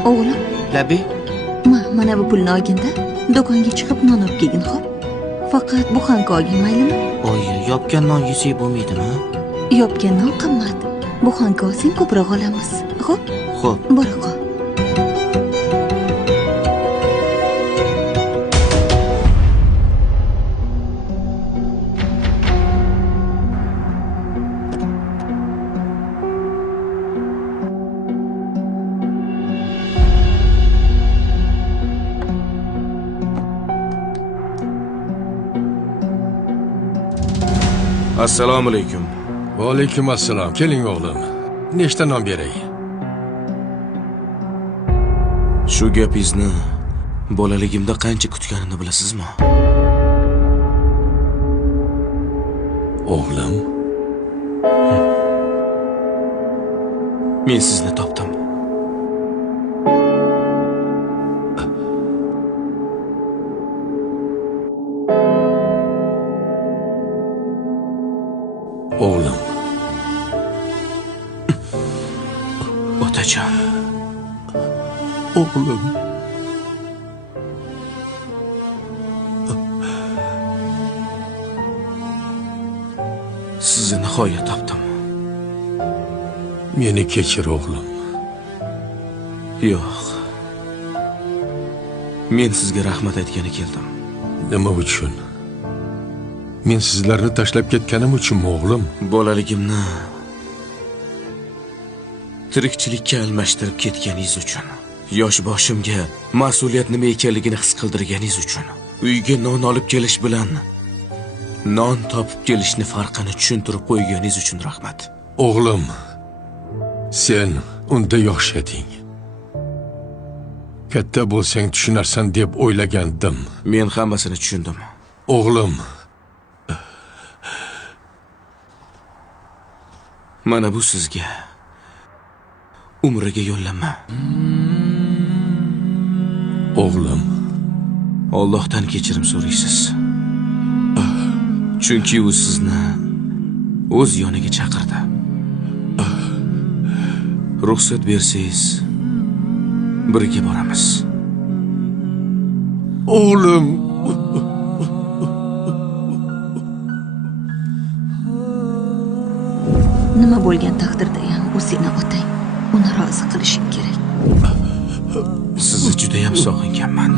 O'g'lim, Labi, mana bu pulni olgin-da, do'konga chiqib non olib kelgin, xo'p? Faqat buxanka olgin, maylimi? oyi, yopgan non yesak bo'lmaydimi? Yopgan non qimmat. Buxanka olsang ko'proq olamiz, xo'p? Xo'p. Bora qol. Assalomu alaykum. Va alaykum assalom. Keling o'g'lim. Nechta non beray? Shu gapingizni bolaligimda qancha kutganimni bilasizmi? O'g'lim, Men sizni topdim. o'g'lim. Otajon. O'g'lim. Sizni nihoyat topdim. Meni kechir o'g'lim. Yo'q. Men sizga rahmat aytgani keldim. Nima uchun? Men sizlarni tashlab ketganim uchunmi o'g'lim? Bolaligimni tirikchilikka almashtirib ketganingiz uchun. Yosh boshimga mas'uliyat nima ekanligini his qildirganingiz uchun. Uyga non olib kelish bilan non topib kelishni farqini tushuntirib qo'yganingiz uchun rahmat. O'g'lim, sen unda yosh eding. Katta bo'lsang tushunarsan deb o'ylagandim. Men hammasini tushundim. O'g'lim, mana bu sizga umriga yo'llanma. o'g'lim. Allohdan kechirim so'raysiz. Chunki u sizni o'z yoniga chaqirdi. Ruxsat bersangiz, birga boramiz. O'g'lim. Nima bo'lgan taqdirda ham u seni otang. Uni rozi qilishing kerak. Sizni juda ham sog'inganman.